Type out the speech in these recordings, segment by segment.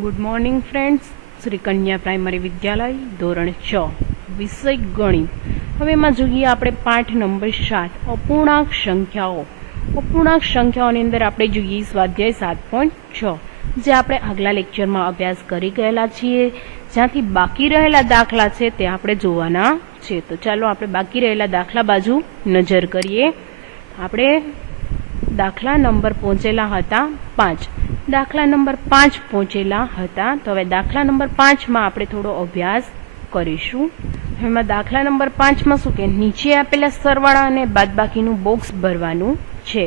Good morning friends, Shri કન્યા primary વિદ્યાલય ધોરણ 6 વિષય ગણિત. હવે એમાં જોઈએ આપણે પાઠ નંબર 7 અપૂર્ણાંક સંખ્યાઓ. અપૂર્ણાંક સંખ્યાઓની અંદર આપણે જોઈએ સ્વાધ્યાય 7.6 જે આપણે આગલા લેક્ચરમાં અભ્યાસ કરી ગયેલા છીએ. જ્યાંથી બાકી રહેલા દાખલા છે તે આપણે જોવાના છે. તો ચાલો આપણે બાકી રહેલા દાખલા બાજુ નજર કરીએ. આપણે દાખલા નંબર પહોંચેલા હતા 5. દાખલા નંબર 5 પહોંચેલા હતા. તો હવે દાખલા નંબર 5માં આપણે થોડો અભ્યાસ કરીશું. એમાં દાખલા નંબર 5માં શું કે નીચે આપેલા સરવાળા અને બાદબાકીનું બોક્સ ભરવાનું છે.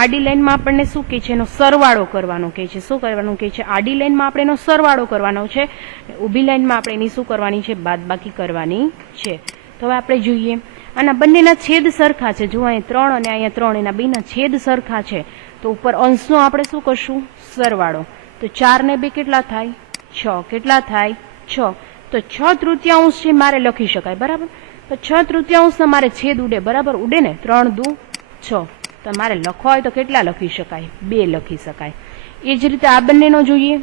આડી લાઈનમાં આપણને શું કહે છે, એનો સરવાળો કરવાનો કહે છે. શું કરવાનું કહે છે? આડી લાઈનમાં આપણે એનો સરવાળો કરવાનો છે. ઊભી લાઈનમાં આપણે એની શું કરવાની છે? બાદબાકી કરવાની છે. તો હવે આપણે જોઈએ આના બંનેના છેદ સરખા છે. જો અહીંયા 3 અને અહીંયા 3, એના બેના છેદ સરખા છે. તો ઉપર અંશનો આપણે શું કરશું? સરવાળો. તો 4 ને 2 કેટલા થાય? 6. કેટલા થાય? 6. તો 6/3 છે મારે લખી શકાય, બરાબર. તો 6/3 મારે છેદ ઉડે, બરાબર ઉડે ને. 3 દુ 6. તો મારે લખવા હોય તો કેટલા લખી શકાય? 2 લખી શકાય. એ જ રીતે આ બંનેનો જોઈએ.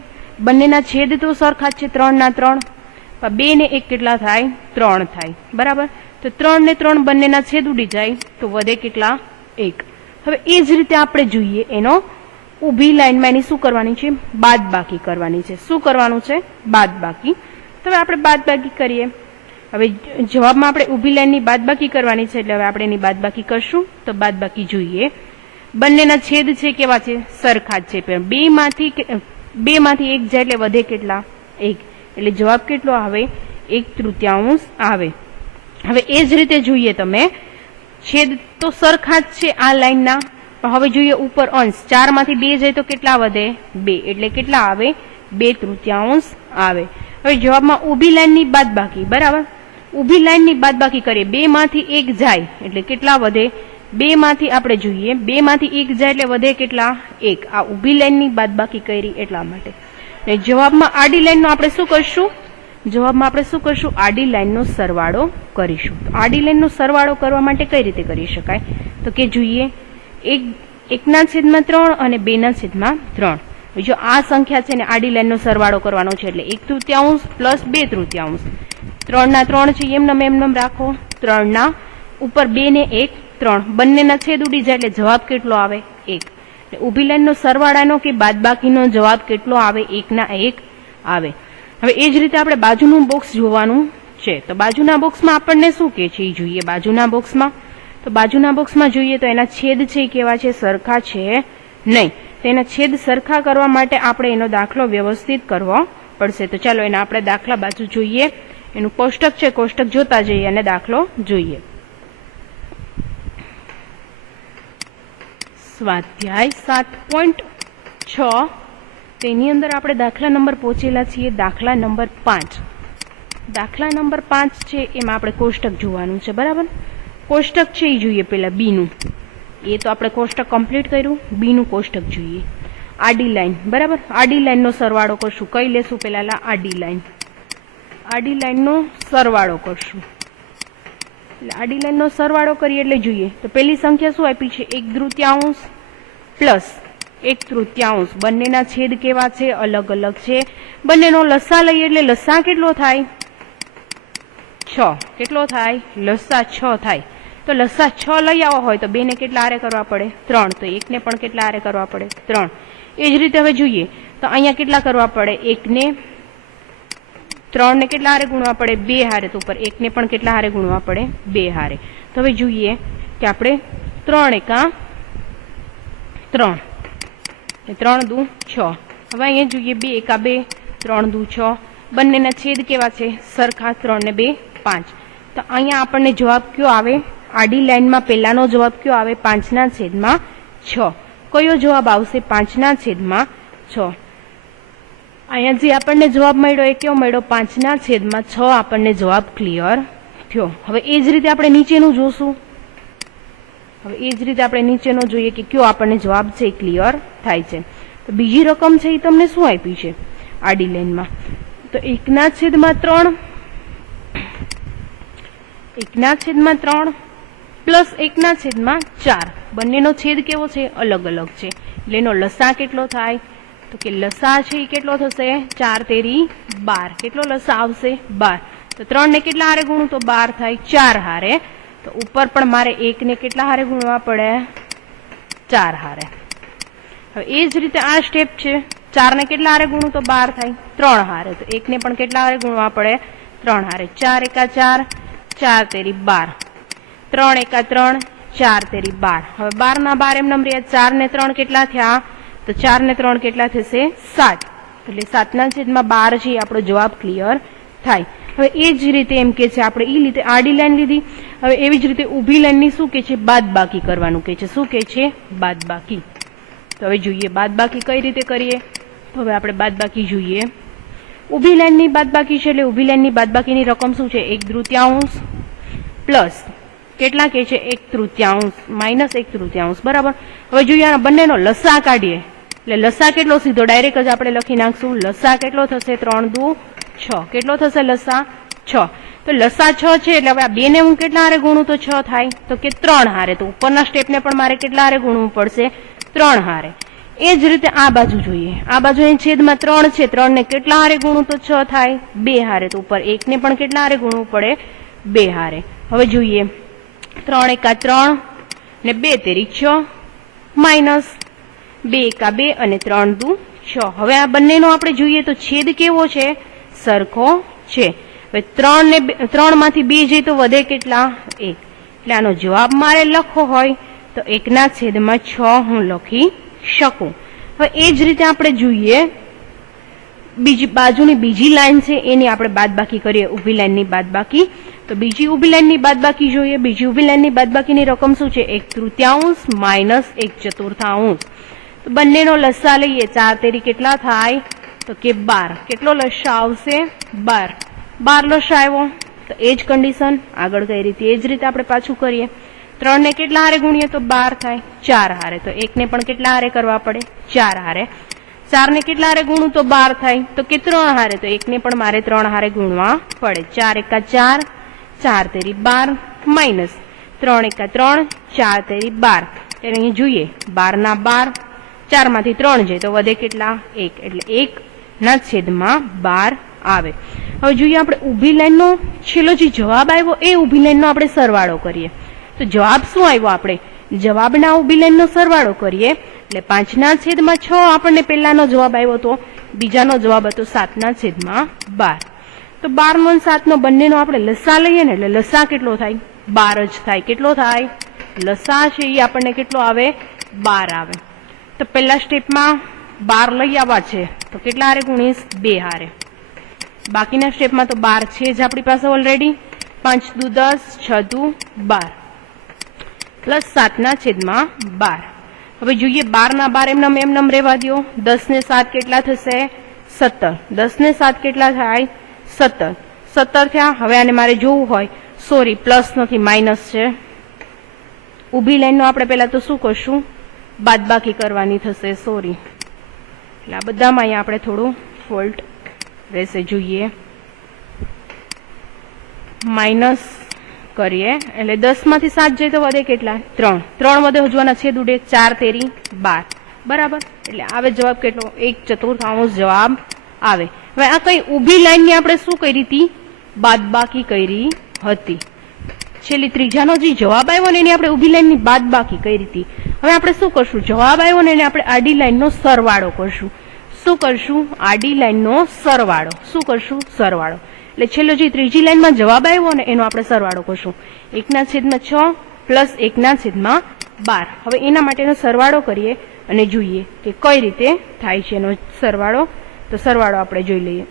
બંનેના છેદ તો સરખા જ છે, 3 ના 3. 2 ને 1 કેટલા થાય? 3 થાય, બરાબર. તો 3 ને 3 બંનેના છેદ ઉડી જાય તો વધે કેટલા? 1. હવે એ જ રીતે આપણે જોઈએ એનો ઊભી લાઈનમાં એની શું કરવાની છે? બાદબાકી કરવાની છે. શું કરવાનું છે? બાદબાકી. તો હવે આપણે બાદબાકી કરીએ. હવે જવાબમાં આપણે ઊભી લાઈનની બાદબાકી કરવાની છે, એટલે હવે આપણે એની બાદબાકી કરશું. તો બાદબાકી જોઈએ. બંનેના છેદ છે કેવા છે? સરખા જ છે. પણ 2 માંથી 1 જાય એટલે વધે કેટલા? 1. એટલે જવાબ કેટલો આવે? 1/3 આવે. હવે એ જ રીતે જોઈએ તમે, છેદ તો સરખા જ છે આ લાઈનના. પણ હવે જોઈએ ઉપર અંશ. 4 માંથી 2 જાય તો કેટલા વધે? 2. એટલે કેટલા આવે? 2/3 આવે. હવે જવાબમાં ઊભી લાઈનની બાદબાકી, બરાબર. ઊભી લાઈનની બાદબાકી કરીએ. 2 માંથી 1 જાય એટલે કેટલા વધે? 2 માંથી આપણે જોઈએ 2 માંથી 1 જાય એટલે વધે કેટલા? 1. આ ઊભી લાઈનની બાદબાકી કરી એટલા માટે. અને જવાબમાં આડી લાઈનનો આપણે શું કરશું? જવાબમાં આપણે શું કરશું? આડી લાઈનનો સરવાળો કરીશું. તો આડી લાઈનનો સરવાળો કરવા માટે કઈ રીતે કરી શકાય? તો કે જોઈએ 1/3 અને 2/3. જો આ સંખ્યા છે ને આડી લાઈનનો સરવાળો કરવાનો છે એટલે 1/3 પ્લસ 2/3. 3 ના 3 છે એમનેમ રાખો. 3 ના ઉપર 2 ને 1 3. બંનેના છેદ ઉડી જાય એટલે જવાબ કેટલો આવે? 1. ઊભી લાઈનનો સરવાળાનો કે બાદબાકીનો જવાબ કેટલો આવે? 1 ના 1 આવે. હવે એ જ રીતે આપણે બાજુનું બોક્સ જોવાનું છે. તો બાજુના બોક્સમાં આપણને શું કહે છે એ જોઈએ. બાજુના બોક્સમાં તો બાજુના બોક્સમાં જોઈએ તો એના છેદ છે કેવા છે? સરખા છે નહીં. તો એના છેદ સરખા કરવા માટે આપણે એનો દાખલો વ્યવસ્થિત કરવો પડશે. તો ચાલો એના આપણે દાખલા બાજુ જોઈએ. એનું કોષ્ટક છે, કોષ્ટક જોતા જઈએ અને દાખલો જોઈએ. સ્વાધ્યાય 7.6 તેની અંદર આપણે દાખલા નંબર પહોંચેલા છીએ દાખલા નંબર 5. દાખલા નંબર 5 છે એમાં આપણે કોષ્ટક જોવાનું છે, બરાબર. કોષ્ટક છે એ જોઈએ પેલા બીનું. એ તો આપણે કોષ્ટક કમ્પ્લીટ કર્યું. બીનું કોષ્ટક જોઈએ. આડી લાઈન, બરાબર. આડી લાઈનનો સરવાળો કરશું. કઈ લેશું? પેલા આડી લાઈન. આડી લાઈનનો સરવાળો કરશું. એટલે આડી લાઈનનો સરવાળો કરીએ એટલે જોઈએ તો પેલી સંખ્યા શું આપી છે? 1/3 પ્લસ 1/3. બંનેના છેદ કેવા છે? અલગ અલગ છે. બંનેનો લસા લઈએ એટલે લસા કેટલો થાય? 6. કેટલો થાય? લસા 6 થાય. તો લસા 6 લઈ આવો હોય તો 2 ને કેટલા હારે કરવા પડે? 3. તો 1 ને પણ કેટલા હારે કરવા પડે? 3. એ જ રીતે હવે જોઈએ તો અહીંયા કેટલા કરવા પડે? 1 ને 3 ને કેટલા હારે ગુણવા પડે? 2 હારે. તો ઉપર 1 ને પણ કેટલા હારે ગુણવા પડે? 2 હારે. તો હવે જોઈએ કે આપણે 3 એકા 3, 3 દુ 6. હવે અહીંયા જોઈએ 2 એકા 2, 3 દુ 6. બંનેના છેદ કેવા છે? સરખા. 3 ને 2 5. તો અહીંયા આપણને જવાબ કયો આવે? આડી લાઈનમાં પહેલાનો જવાબ કયો આવે? 5/6. કયો જવાબ આવશે? 5/6. અહીંયા જે આપણને જવાબ મળ્યો એ કયો મળ્યો? 5/6 આપણને જવાબ ક્લિયર થયો. હવે એ જ રીતે આપણે નીચેનું જોશું. હવે એ જ રીતે આપણે નીચેનો જોઈએ કે કયો આપણને જવાબ છે એ ક્લિયર થાય છે. તો બીજી રકમ છે એ તમને શું આપી છે આડી લાઈનમાં? તો 1/3 પ્લસ 1/4. બંનેનો છેદ કેવો છે? અલગ અલગ છે. એટલે એનો લસા કેટલો થાય? તો તો કે લસા છે એ કેટલો થશે 4 તેરી 12. કેટલો લસા આવશે 12. તો 3 ને કેટલા હારે ગુણું તો 12 થાય 4 હારે. તો ઉપર પણ મારે 1 ને કેટલા હારે ગુણવા પડે 4 હારે. હવે એ જ રીતે આ સ્ટેપ છે 4 ને કેટલા હારે ગુણું તો 12 થાય 3 હારે. તો 1 ને પણ કેટલા હારે ગુણવા પડે 3 હારે. 4 એકા 4, 4 તેરી 12. 3 એકા 3, 4 તેરી 12. હવે 12 ના 12 એમ રહ્યા. 4 ને 3 કેટલા થયા તો 4 ને 3 કેટલા થશે 7. એટલે 7 ના છેદમાં 12 છે આપણો જવાબ ક્લિયર થાય. હવે એ જ રીતે એમ કે છે આપણે એ રીતે આડી લાઈન લીધી. હવે એવી જ રીતે ઊભી લાઈનની શું કે છે બાદબાકી કરવાનું કે છે. શું કે છે બાદબાકી. તો હવે જોઈએ બાદબાકી કઈ રીતે કરીએ. તો હવે આપણે બાદબાકી જોઈએ. ઊભી લાઈનની બાદબાકી છે એટલે ઊભી લાઈનની બાદબાકીની રકમ શું છે 1/3 પ્લસ કેટલા કે છે 1/3 માઇનસ 1/3 બરાબર. હવે જોઈએ આના બંનેનો લસા કાઢીએ. એટલે લસા કેટલો સીધો ડાયરેક્ટ જ આપણે લખી નાખશું. લસા કેટલો થશે 3 દુ 6. કેટલો થશે લસા 6. તો લસા 6 છે એટલે હવે આ બે ને હું કેટલા હારે ગુણું તો 6 થાય. તો કે 3 હારે. તો ઉપરના સ્ટેપને પણ મારે કેટલા હારે ગુણવું પડશે 3 હારે. એ જ રીતે આ બાજુ જોઈએ. આ બાજુ અહીં છેદમાં 3 છે. 3 ને કેટલા હારે ગુણું તો 6 થાય 2 હારે. તો ઉપર 1 ને પણ કેટલા હારે ગુણવું પડે 2 હારે. હવે જોઈએ 3 એકા 3 ને 2 તેરી 6 માઇનસ 2 એકા 2 અને 3 દુ 6. હવે આ બંનેનો આપણે જોઈએ તો છેદ કેવો છે સરખો છે. હવે 3 માંથી 2 જાય તો વધે કેટલા 1. એટલે આનો જવાબ મારે લખવો હોય તો 1 ના છેદમાં 6 હું લખી શકું. હવે એ જ રીતે આપણે જોઈએ બીજી બાજુની બીજી લાઈન છે એની આપણે બાદબાકી કરીએ. ઊભી લાઈનની બાદબાકી. તો બીજી ઊભી લાઈનની બાદબાકી જોઈએ. બીજી ઊભી લાઈનની બાદબાકીની રકમ શું છે 1/3 માઇનસ 1/4. તો બંનેનો લસા લઈએ. 4 તેરી કેટલા થાય તો કે 12. કેટલો લસા આવશે 12. 12 લસા આવ્યો. તો એ જ કન્ડિશન આગળ કઈ રીતે એ જ રીતે આપણે પાછું કરીએ. 3 ને કેટલા હારે ગુણીએ તો 12 થાય 4 હારે. તો 1 ને પણ કેટલા હારે કરવા પડે 4 હારે. 4 ને કેટલા હારે ગુણું તો 12 થાય તો કે 3 હારે. તો 1 ને પણ મારે 3 હારે ગુણવા પડે. 4 એકા 4, 4 તેરી 12 માઇનસ 3 એકા 3, 4 તેરી 12. એટલે અહીં જોઈએ 12 ના 12, 4 માંથી 3 જાય તો વધે કેટલા 1. એટલે 1 ના છેદમાં 12 આવે. હવે જોઈએ આપણે ઊભી લાઈનનો છેલ્લો જે જવાબ આવ્યો એ ઊભી લાઈનનો આપણે સરવાળો કરીએ. તો જવાબ શું આવ્યો આપણે જવાબના ઊભી લાઈનનો સરવાળો કરીએ. એટલે 5 ના છેદમાં 6 આપણને પહેલાનો જવાબ આવ્યો હતો. બીજાનો જવાબ હતો 7 ના છેદમાં 12. તો 12 નો 7 નો બંનેનો આપણે લસા લઈએ ને એટલે લસા કેટલો થાય 12 જ થાય. કેટલો થાય લસા છે એ આપણને કેટલો આવે 12 આવે. તો પહેલા સ્ટેપમાં 12 લઈ આવવા છે તો કેટલા હારે ગુણીશ 2 હારે. બાકીના સ્ટેપમાં તો 12 છે જ આપણી પાસે ઓલરેડી. 5 દુ 10, 6 દુ 12 પ્લસ 7 ના છેદમાં 12. હવે જોઈએ 12 ના 12 એમનેમ રહેવા દો. 10 ને 7 કેટલા થશે 17. 10 ને 7 કેટલા થાય 17. 17 થયા. હવે આને મારે જોવું હોય સોરી પ્લસ નથી માઇનસ છે. ઊભી લાઈનનો આપણે પહેલા તો શું કરશું બાદબાકી કરવાની થશે સોરી. એટલે આ બધામાં અહીંયા આપણે થોડું ફોલ્ટ રહેશે. જોઈએ માઇનસ કરીએ એટલે 10 માંથી 7 જાય તો વધે કેટલા 3. 3 વધે હજવાના છેદ ઉડે 4 તેરી 12 બરાબર. એટલે આવે જવાબ કેટલો 1/4 જવાબ આવે. હવે આ કઈ ઊભી લાઈનની આપણે શું કરી હતી બાદબાકી કરી હતી. છેલ્લી ત્રીજાનો જે જવાબ આવ્યો ને એની આપણે ઊભી લાઈનની બાદબાકી કરી હતી. હવે આપણે શું કરશું જવાબ આવ્યો ને એને આપણે આડી લાઈનનો સરવાળો કરશું. શું કરશું આડી લાઈનનો સરવાળો. શું કરશું સરવાળો. એટલે છેલ્લો જે ત્રીજી લાઈનમાં જવાબ આવ્યો ને એનો આપણે સરવાળો કરશું. 1 ના છેદમાં 6 પ્લસ 1 ના છેદમાં 12. હવે એના માટેનો સરવાળો કરીએ અને જોઈએ કે કઈ રીતે થાય છે એનો સરવાળો. તો સરવાળો આપણે જોઈ લઈએ.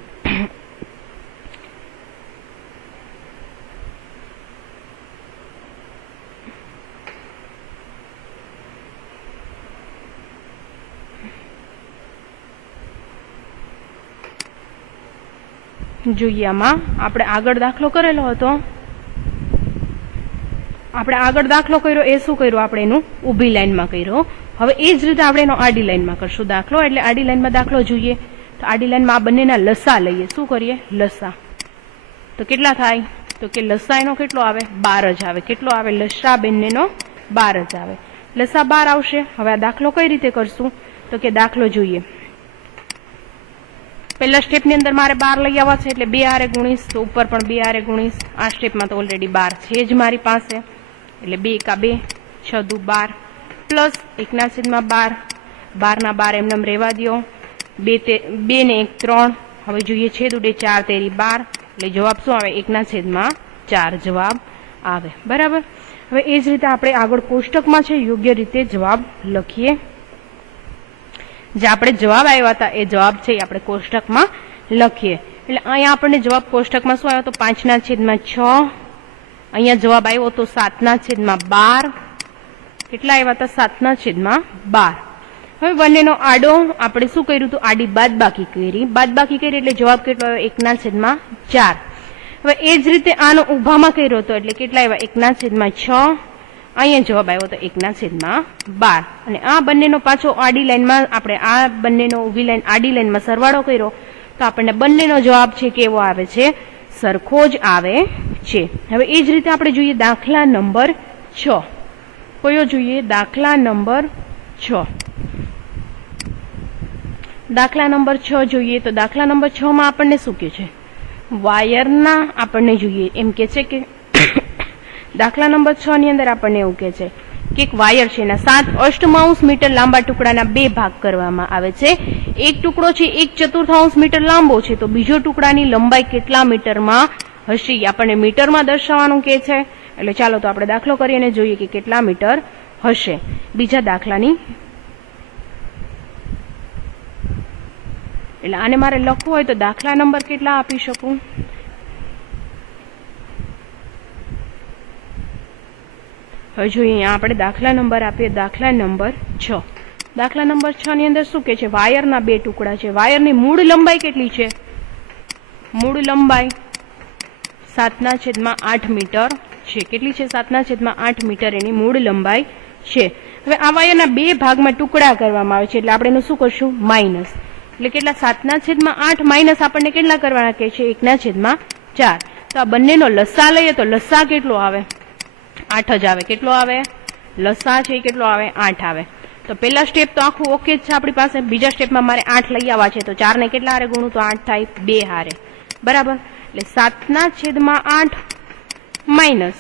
જોઈએ આમાં આપણે આગળ દાખલો કરેલો હતો. આપણે આગળ દાખલો કર્યો એ શું કર્યું આપણે એનું ઊભી લાઈનમાં કર્યો. હવે એ જ રીતે આપણે એનો આડી લાઈનમાં કરશું દાખલો. એટલે આડી લાઈનમાં દાખલો જોઈએ તો આડી લાઈનમાં આ બંનેના લસા લઈએ. શું કરીએ લસા. તો કેટલા થાય તો કે લસા એનો કેટલો આવે 12 જ આવે. કેટલો આવે લસા બંનેનો 12 જ આવે. લસા 12 આવશે. હવે આ દાખલો કઈ રીતે કરશું તો કે દાખલો જોઈએ. પહેલા સ્ટેપની અંદર મારે 12 લઈ આવવા છે એટલે 2 હારે ગુણીશ, તો ઉપર પણ 2 હારે ગુણીશ. આ સ્ટેપમાં તો ઓલરેડી 12 છે જ મારી પાસે, એટલે 2 એકા 2, 6 દુ 12 પ્લસ 1/12, 12 ના 12 એમને રહેવા દો, 2 ને 1 3. હવે જોઈએ છેદ ઉડે, 4 તેરી 12, એટલે જવાબ શું આવે? 1/4 જવાબ આવે. બરાબર. હવે એ જ રીતે આપણે આગળ કોષ્ટકમાં છે યોગ્ય રીતે જવાબ લખીએ. જે આપણે જવાબ આવ્યા હતા એ જવાબ છે એ આપણે કોષ્ટકમાં લખીએ. એટલે અહીંયા આપણને જવાબ કોષ્ટકમાં શું આવ્યો? તો 5/6. અહીંયા જવાબ આવ્યો તો 7/12. કેટલા આવ્યા હતા? 7/12. હવે બંનેનો આડો આપણે શું કર્યું હતું? આડી બાદબાકી કરી. બાદબાકી કરી એટલે જવાબ કેટલો આવ્યો? 1/4. હવે એ જ રીતે આનો ઊભામાં કર્યો હતો એટલે કેટલા આવ્યા? 1/6. અહીંયા જવાબ આવ્યો તો 1/12. અને આ બંનેનો પાછો આડી લાઈનમાં આપણે આ બંનેનો ઊભી લાઈન આડી લાઈનમાં સરવાળો કર્યો તો આપણને બંનેનો જવાબ છે કેવો આવે છે? સરખો જ આવે છે. હવે એ જ રીતે આપણે જોઈએ દાખલા નંબર 6. કયો જોઈએ? દાખલા નંબર 6. દાખલા નંબર 6 જોઈએ તો દાખલા નંબર 6 માં આપણને શું કહે છે? વાયરના આપણને જોઈએ એમ કે છે કે દાખલા નંબર 6 ની અંદર આપણને એવું કહે છે કે એક વાયર છે એના 7 અષ્ટમાંશ મીટર લાંબા ટુકડાના 2 ભાગ કરવામાં આવે છે. એક ટુકડો છે 1/4 મીટર લાંબો છે તો બીજો ટુકડાની લંબાઈ કેટલા મીટરમાં હશે? આપણને મીટરમાં દર્શાવવાનું કહે છે. એટલે ચાલો તો આપણે દાખલો કરીને જોઈએ કે કેટલા મીટર હશે. બીજા દાખલાની એટલે આને મારે લખવું હોય તો દાખલા નંબર કેટલા આપી શકું? હવે જોઈએ અહીંયા આપણે દાખલા નંબર આપીએ. દાખલા નંબર 6. દાખલા નંબર 6 ની અંદર શું કે છે? વાયરના 2 ટુકડા છે. વાયરની મૂળ લંબાઈ કેટલી છે? મૂળ લંબાઈ 7/8 મીટર છે. કેટલી છે? 7/8 મીટર એની મૂળ લંબાઈ છે. હવે આ વાયરના 2 ભાગમાં ટુકડા કરવામાં આવે છે એટલે આપણે એનું શું કરશું? માઇનસ. એટલે કેટલા? 7/8 માઇનસ આપણને કેટલા કરવાના કહે છે? 1/4. તો આ બંનેનો લસા લઈએ તો લસા કેટલો આવે? 8 જ આવે. કેટલો આવે? લસા છે કેટલો આવે? 8 આવે. તો પહેલા સ્ટેપ તો આખું ઓકે જ છે આપણી પાસે. બીજા સ્ટેપમાં મારે 8 લઈ આવવા છે તો 4 ને કેટલા હારે ગુણું? તો 8 થાય 2 હારે. બરાબર. એટલે 7/8 માઇનસ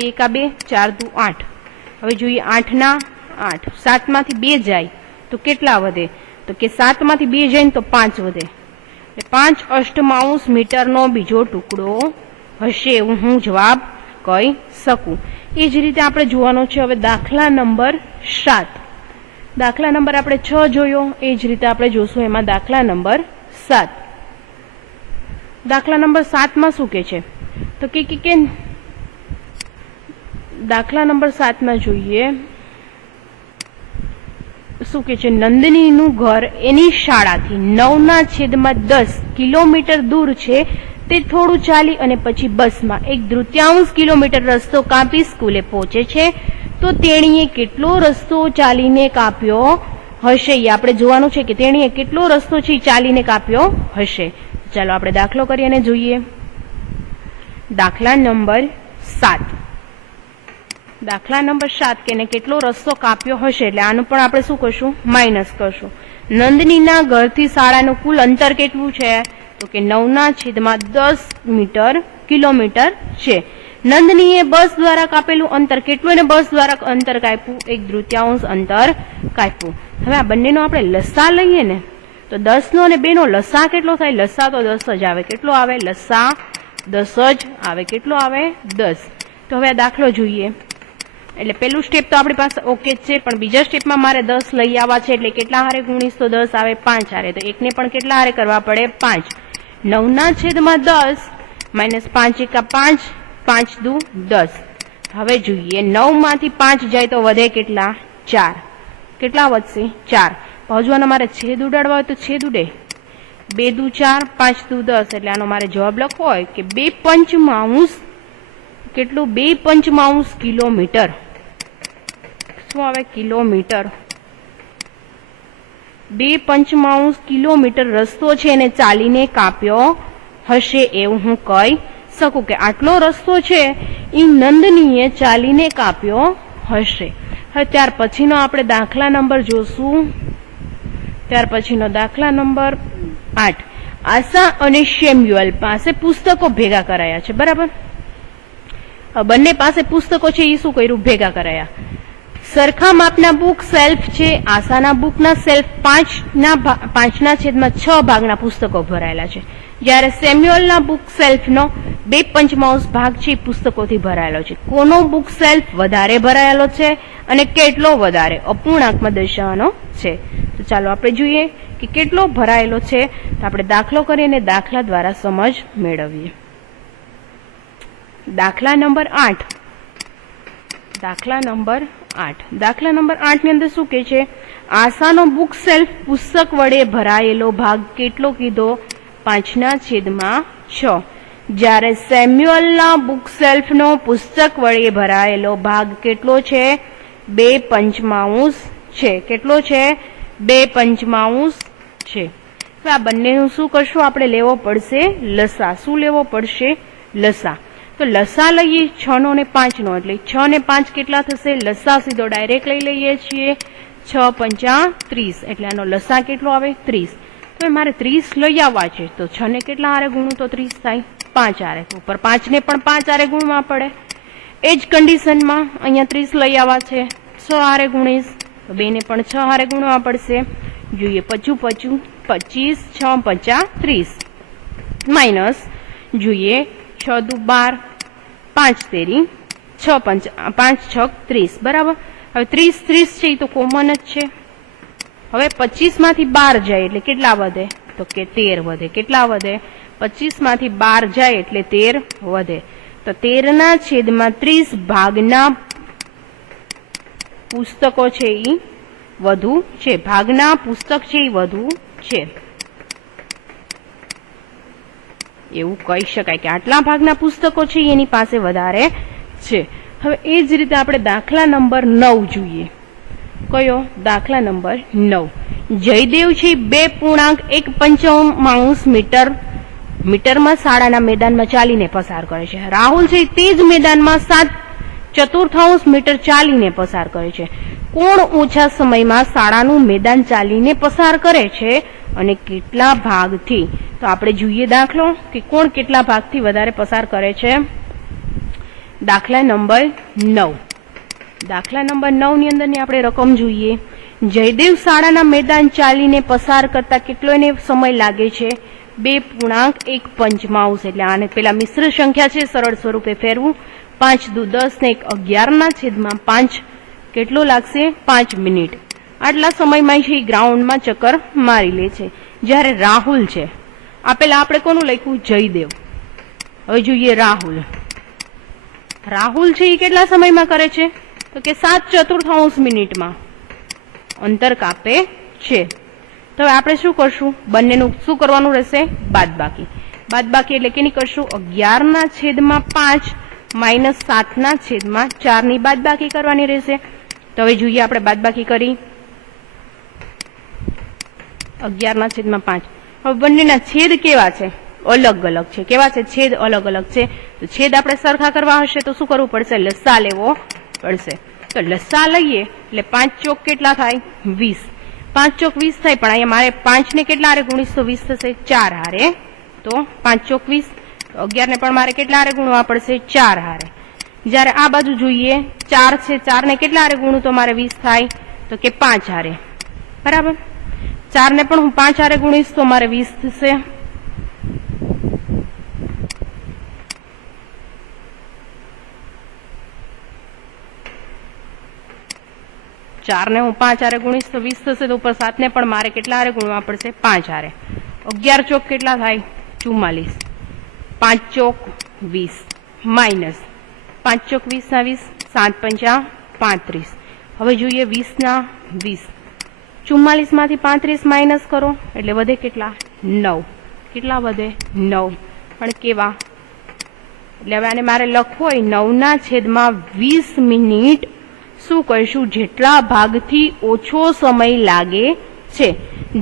2 એકા 2, 4 દુ 8. હવે જોઈએ 8/8. 7 માંથી 2 જાય તો કેટલા વધે? તો કે 7 માંથી 2 જાય તો 5 વધે. એટલે 5 અષ્ટમાંશ મીટરનો બીજો ટુકડો હશે એવું હું જવાબ કહી શકું. એ જ રીતે આપણે જોવાનો છે હવે દાખલા નંબર 7. દાખલા નંબર આપણે 6 જોયો, એ જ રીતે આપણે જોશું એમાં દાખલા નંબર 7. દાખલા નંબર 7 માં શું કે છે? તો કે દાખલા નંબર 7 માં જોઈએ શું કે છે? નંદનીનું ઘર એની શાળાથી 9/10 કિલોમીટર દૂર છે. તે થોડું ચાલી અને પછી બસમાં 1/3 કિલોમીટર રસ્તો કાપી સ્કૂલે પહોંચે છે તો તેણીએ કેટલો રસ્તો ચાલીને કાપ્યો હશે? એ આપણે જોવાનું છે કે તેણીએ કેટલો રસ્તો છે ચાલીને કાપ્યો હશે. ચાલો આપણે દાખલો કરી અને જોઈએ. દાખલા નંબર 7. દાખલા નંબર 7 કે એને કેટલો રસ્તો કાપ્યો હશે એટલે આનું પણ આપણે શું કરશું? માઇનસ કરશું. નંદનીના ઘરથી શાળાનું કુલ અંતર કેટલું છે? તો કે 9/10 કિલોમીટર છે. નંદનીએ બસ દ્વારા કાપેલું અંતર કેટલું? એને બસ દ્વારા અંતર કાપ્યું 1/3 અંતર કાપ્યું. હવે આ બંનેનો આપણે લસા લઈએ ને તો 10 નો અને 2 નો લસા કેટલો થાય? લસા તો 10 જ આવે. કેટલો આવે? લસા 10 જ આવે. કેટલો આવે? 10. તો હવે આ દાખલો જોઈએ. એટલે પેલું સ્ટેપ તો આપણી પાસે ઓકે જ છે પણ બીજા સ્ટેપમાં મારે 10 લઈ આવવા છે એટલે કેટલા હારે ગુણીશ? તો 10 આવે 5 હારે. તો એકને પણ કેટલા હારે કરવા પડે? 5. 9/10 માઇનસ 5 એકા 5, 5 દુ 10. હવે જોઈએ 9 માંથી 5 જાય તો વધે કેટલા? 4. કેટલા વધશે? 4. હજુ મારે છેદ ઉડાડવા હોય તો છેદ ઉડે. 2 દુ 4, 5 દુ 10. એટલે આનો મારે જવાબ લખવો હોય કે 2/5 કેટલું? 2/5 કિલોમીટર. શું આવે? કિલોમીટર. 2/5 કિલોમીટર રસ્તો છે એને ચાલીને કાપ્યો હશે એવું હું કહી શકું કે આટલો રસ્તો છે એ નંદનીએ ચાલીને કાપ્યો હશે. હવે ત્યાર પછીનો આપણે દાખલા નંબર જોશું. ત્યાર પછીનો દાખલા નંબર 8. આશા અને સેમ્યુઅલ પાસે પુસ્તકો ભેગા કરાયા છે, બરાબર. બંને પાસે પુસ્તકો છે, એ શું કર્યું? ભેગા કરાયા. સરખા માપના બુક સેલ્ફ છે. આશાના બુકના સેલ્ફ 5/6 ભાગના પુસ્તકો ભરાયેલા છે, જ્યારે સેમ્યુઅલના બુક સેલ્ફનો 2/5 ભાગ છે, પુસ્તકોથી ભરાયેલો છે. કોનો બુક સેલ્ફ વધારે ભરાયેલો છે અને કેટલો વધારે? અપૂર્ણાંકમાં દર્શાવવાનો છે. તો ચાલો આપણે જોઈએ કે કેટલો ભરાયેલો છે. તો આપણે દાખલો કરીને દાખલા દ્વારા સમજ મેળવીએ. દાખલા નંબર 8. દાખલા નંબર 8 ની અંદર શું કહે છે? આશાનો બુક સેલ્ફ પુસ્તક વડે ભરાયેલો ભાગ કેટલો કીધો? 5/6. જ્યારે સેમ્યુઅલના બુક સેલ્ફનો પુસ્તક વડે ભરાયેલો ભાગ કેટલો છે? 2/5 છે. કેટલો છે? 2/5 છે. તો આ બંનેનું શું કરશું? આપણે લેવો પડશે લસા. શું લેવો પડશે? લસા. તો લસા લઈએ 6 નો અને 5 નો, એટલે 6 ને 5 કેટલા થશે? લસા સીધો ડાયરેક્ટ લઈ લઈએ છીએ. 6×5 = 30, એટલે આનો લસા કેટલો આવે? 30. તો મારે 30 લઈ આવવા છે, તો 6 ને કેટલા હારે ગુણું તો 30 થાય? 5 હારે. ઉપર 5 ને પણ 5 હારે ગુણવા પડે. એ જ કન્ડિશનમાં અહીંયા 30 લઈ આવવા છે, 6 હારે ગુણીશ, તો 2 ને પણ 6 હારે ગુણવા પડશે. જોઈએ 25 25, 6×5 = 30 માઇનસ જોઈએ 6 દુ 12, 5 તેરી 6×5 = 30, બરાબર. હવે 30 છે એ તો કોમન જ છે. હવે 25 માંથી 12 જાય એટલે કેટલા વધે? તો કે 13 વધે. કેટલા વધે? 25 માંથી 12 જાય એટલે 13 વધે. તો 13/30 ભાગના પુસ્તકો છે એ વધુ છે. ભાગના પુસ્તક છે એ વધુ છે, એવું કહી શકાય કે આટલા ભાગના પુસ્તકો છે એની પાસે વધારે છે. હવે એ જ રીતે આપણે દાખલા નંબર 9 જોઈએ. કયો? દાખલા નંબર 9. જયદેવ છે 2.195 મીટરમાં શાળાના મેદાનમાં ચાલીને પસાર કરે છે. રાહુલ છે તે જ મેદાનમાં 7/4 મીટર ચાલીને પસાર કરે છે. કોણ ઓછા સમયમાં શાળાનું મેદાન ચાલીને પસાર કરે છે અને કેટલા ભાગથી? તો આપણે જોઈએ દાખલો કે કોણ કેટલા ભાગથી વધારે પસાર કરે છે. દાખલા નંબર 9. દાખલા નંબર 9 ની અંદરની આપણે રકમ જોઈએ. જયદેવ શાળાના મેદાન ચાલીને પસાર કરતા કેટલો એને સમય લાગે છે? 2.1 એટલે આને પેલા મિશ્ર સંખ્યા છે, સરળ સ્વરૂપે ફેરવું. 5 દુ 10 ને 11/5 કેટલો લાગશે? 5 મિનિટ. આટલા સમયમાં છે ગ્રાઉન્ડમાં ચક્કર મારી લે છે. જ્યારે રાહુલ છે, આ પેલા આપણે કોનું લખ્યું? જયદેવ. હવે જોઈએ રાહુલ. રાહુલ છે એ કેટલા સમયમાં કરે છે? તો કે 7/4 મિનિટમાં અંતર કાપે છે. તો હવે આપણે શું કરશું? બંનેનું શું કરવાનું રહેશે? બાદબાકી. બાદબાકી એટલે કેની કરશું? 11/5 માઇનસ 7/4 ની બાદબાકી કરવાની રહેશે. તો હવે જોઈએ આપણે બાદબાકી કરી 11/5. હવે બંનેના છેદ કેવા છે? અલગ અલગ છે. કેવા છે? છેદ અલગ અલગ છે. તો છેદ આપણે સરખા કરવા હશે તો શું કરવું પડશે? લસા લેવો પડશે. તો લસા લઈએ એટલે 5 ચોક કેટલા થાય? 20. 5 ચોક 20 થાય, પણ અહીંયા મારે 5 ને કેટલા હારે ગુણીશ તો 20 થશે? 4 હારે. તો 5 ચોક 20. 11 ને પણ મારે કેટલા હારે ગુણવા પડશે? 4 હારે. જ્યારે આ બાજુ જોઈએ 4 છે, 4 ને કેટલા હારે ગુણું તો મારે 20 થાય? તો કે 5 હારે. બરાબર. 4 ને પણ હું 5 હારે ગુણીશ તો મારે 20 થશે. ચાર ને હું 5 હારે ગુણીશ તો 20 થશે. તો ઉપર 7 ને પણ મારે કેટલા હારે ગુણવા પડશે? 5 હારે. 11 ચોક કેટલા થાય? 44. 5 ચોક 20 માઇનસ 5 ચોક 20 ના 20, 7×5 = 35. હવે જોઈએ 20 ના 20. 44 માંથી 35 માઇનસ કરો એટલે વધે કેટલા? 9. કેટલા વધે? 9. પણ કેવા? એટલે હવે આને મારે લખવું હોય 9/20 મિનિટ શું કહીશું? જેટલા ભાગથી ઓછો સમય લાગે છે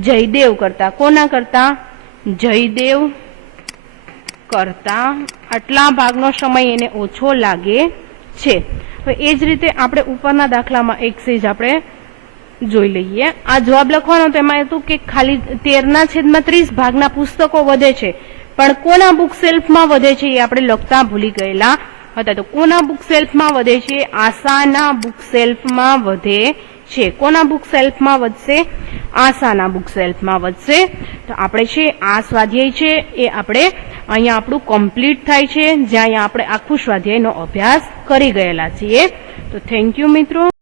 જયદેવ કરતા. કોના કરતા? જયદેવ કરતા આટલા ભાગનો સમય એને ઓછો લાગે છે. હવે એ જ રીતે આપણે ઉપરના દાખલામાં એક સેજ આપણે જોઈ લઈએ. આ જવાબ લખવાનો તો એમાં હતું કે ખાલી 13/30 ભાગના પુસ્તકો વધે છે, પણ કોના બુક સેલ્ફમાં વધે છે એ આપણે લખતા ભૂલી ગયેલા હતા. તો કોના બુક સેલ્ફમાં વધે છે? આશાના બુક સેલ્ફમાં વધે છે. કોના બુક સેલ્ફમાં વધશે? આશાના બુક સેલ્ફમાં વધશે. તો આપણે છે આ સ્વાધ્યાય છે એ આપણે અહીંયા આપણું કમ્પ્લીટ થાય છે, જ્યાં અહીંયા આપણે આખું સ્વાધ્યાયનો અભ્યાસ કરી ગયેલા છીએ. તો થેન્ક યુ મિત્રો.